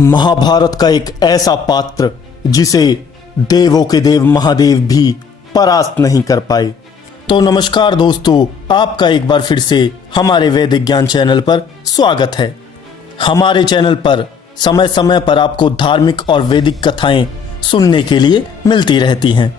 महाभारत का एक ऐसा पात्र जिसे देवों के देव महादेव भी परास्त नहीं कर पाए। तो नमस्कार दोस्तों, आपका एक बार फिर से हमारे वैदिक ज्ञान चैनल पर स्वागत है। हमारे चैनल पर समय समय पर आपको धार्मिक और वैदिक कथाएं सुनने के लिए मिलती रहती हैं।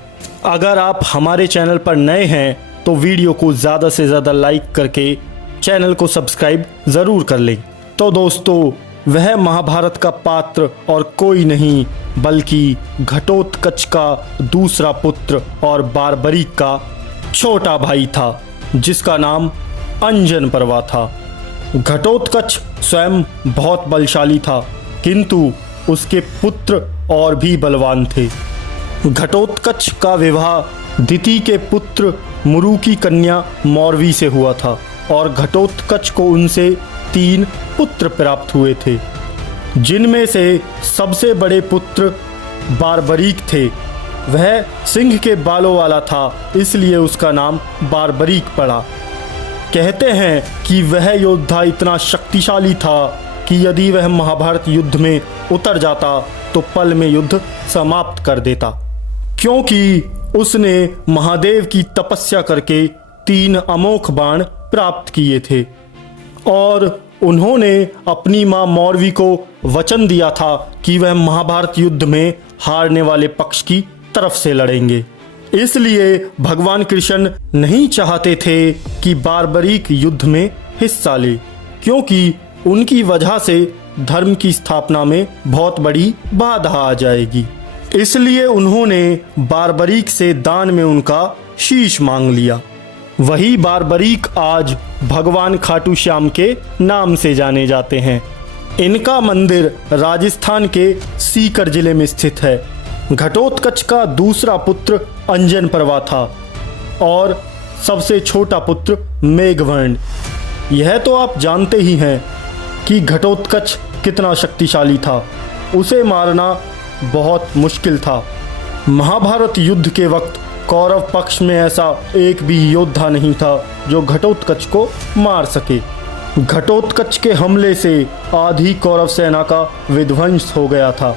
अगर आप हमारे चैनल पर नए हैं तो वीडियो को ज़्यादा से ज़्यादा लाइक करके चैनल को सब्सक्राइब ज़रूर कर लें। तो दोस्तों, वह महाभारत का पात्र और कोई नहीं बल्कि घटोत्कच का दूसरा पुत्र और बारबरीक का छोटा भाई था, जिसका नाम अंजन पर्वा था। घटोत्कच स्वयं बहुत बलशाली था, किंतु उसके पुत्र और भी बलवान थे। घटोत्कच का विवाह दिति के पुत्र मुरु की कन्या मौरवी से हुआ था और घटोत्कच को उनसे 3 पुत्र प्राप्त हुए थे, जिनमें से सबसे बड़े पुत्र बारबरीक थे। वह सिंह के बालों वाला था, इसलिए उसका नाम बारबरीक पड़ा। कहते हैं कि वह योद्धा इतना शक्तिशाली था कि यदि वह महाभारत युद्ध में उतर जाता तो पल में युद्ध समाप्त कर देता, क्योंकि उसने महादेव की तपस्या करके 3 अमोघ बाण प्राप्त किए थे और उन्होंने अपनी मां मौरवी को वचन दिया था कि वह महाभारत युद्ध में हारने वाले पक्ष की तरफ से लड़ेंगे। इसलिए भगवान कृष्ण नहीं चाहते थे कि बारबरीक युद्ध में हिस्सा ले, क्योंकि उनकी वजह से धर्म की स्थापना में बहुत बड़ी बाधा आ जाएगी। इसलिए उन्होंने बारबरीक से दान में उनका शीश मांग लिया। वही बारबरीक आज भगवान खाटू श्याम के नाम से जाने जाते हैं। इनका मंदिर राजस्थान के सीकर जिले में स्थित है। घटोत्कच का दूसरा पुत्र अंजन पर्वा था और सबसे छोटा पुत्र मेघवर्ण। यह तो आप जानते ही हैं कि घटोत्कच कितना शक्तिशाली था। उसे मारना बहुत मुश्किल था। महाभारत युद्ध के वक्त कौरव पक्ष में ऐसा एक भी योद्धा नहीं था जो घटोत्कच को मार सके। घटोत्कच के हमले से आधी कौरव सेना का विध्वंस हो गया था।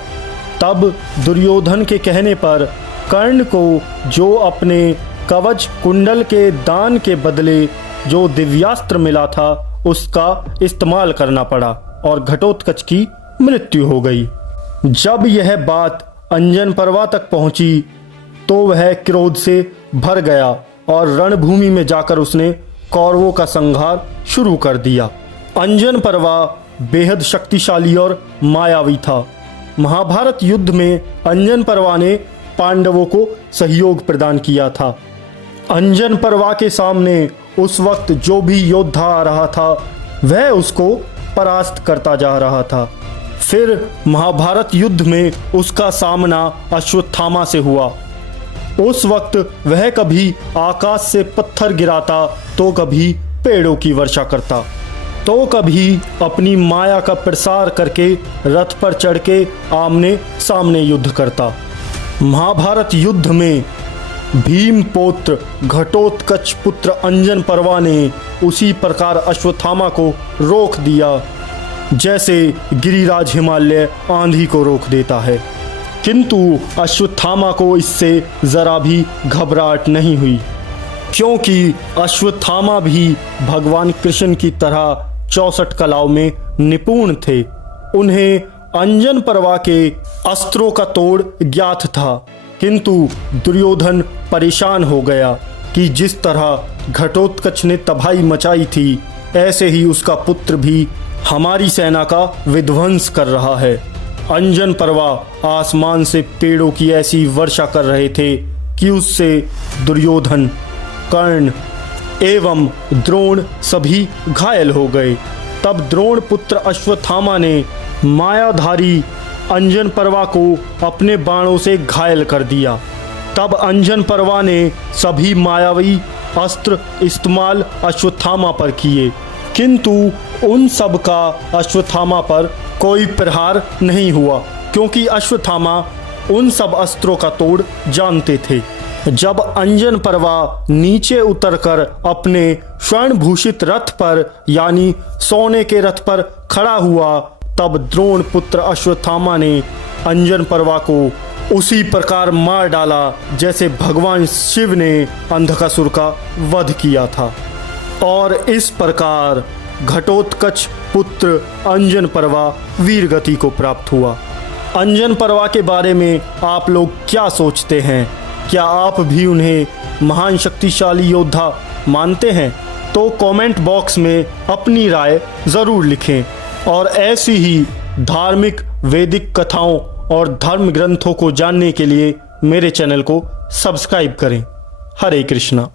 तब दुर्योधन के कहने पर कर्ण को जो अपने कवच कुंडल के दान के बदले जो दिव्यास्त्र मिला था उसका इस्तेमाल करना पड़ा और घटोत्कच की मृत्यु हो गई। जब यह बात अंजन पर्वा तक पहुंची तो वह क्रोध से भर गया और रणभूमि में जाकर उसने कौरवों का संहार शुरू कर दिया। अंजन पर्वा बेहद शक्तिशाली और मायावी था। महाभारत युद्ध में अंजन पर्वा ने पांडवों को सहयोग प्रदान किया था। अंजन पर्वा के सामने उस वक्त जो भी योद्धा आ रहा था वह उसको परास्त करता जा रहा था। फिर महाभारत युद्ध में उसका सामना अश्वत्थामा से हुआ। उस वक्त वह कभी आकाश से पत्थर गिराता तो कभी पेड़ों की वर्षा करता, तो कभी अपनी माया का प्रसार करके रथ पर चढ़ के आमने सामने युद्ध करता। महाभारत युद्ध में भीम पौत्र घटोत्कच पुत्र अंजन पर्वा ने उसी प्रकार अश्वत्थामा को रोक दिया जैसे गिरिराज हिमालय आंधी को रोक देता है। किंतु अश्वत्थामा को इससे जरा भी घबराहट नहीं हुई, क्योंकि अश्वत्थामा भी भगवान कृष्ण की तरह 64 कलाओं में निपुण थे। उन्हें अंजन पर्वा के अस्त्रों का तोड़ ज्ञात था, किंतु दुर्योधन परेशान हो गया कि जिस तरह घटोत्कच ने तबाही मचाई थी ऐसे ही उसका पुत्र भी हमारी सेना का विध्वंस कर रहा है। अंजन पर्वा आसमान से पेड़ों की ऐसी वर्षा कर रहे थे कि उससे दुर्योधन, कर्ण एवं द्रोण सभी घायल हो गए। तब द्रोण पुत्र अश्वत्थामा ने मायाधारी अंजन पर्वा को अपने बाणों से घायल कर दिया। तब अंजन पर्वा ने सभी मायावी अस्त्र इस्तेमाल अश्वत्थामा पर किए, किंतु उन सब का अश्वत्थामा पर कोई प्रहार नहीं हुआ, क्योंकि अश्वत्थामा उन सब अस्त्रों का तोड़ जानते थे। जब अंजन पर्वा नीचे उतरकर अपने स्वर्ण भूषित रथ पर यानी सोने के रथ पर खड़ा हुआ तब द्रोण पुत्र अश्वत्थामा ने अंजन पर्वा को उसी प्रकार मार डाला जैसे भगवान शिव ने अंधकासुर का वध किया था। और इस प्रकार घटोत्कच पुत्र अंजन पर्वा वीरगति को प्राप्त हुआ। अंजन पर्वा के बारे में आप लोग क्या सोचते हैं? क्या आप भी उन्हें महान शक्तिशाली योद्धा मानते हैं? तो कमेंट बॉक्स में अपनी राय ज़रूर लिखें और ऐसी ही धार्मिक वैदिक कथाओं और धर्म ग्रंथों को जानने के लिए मेरे चैनल को सब्सक्राइब करें। हरे कृष्णा।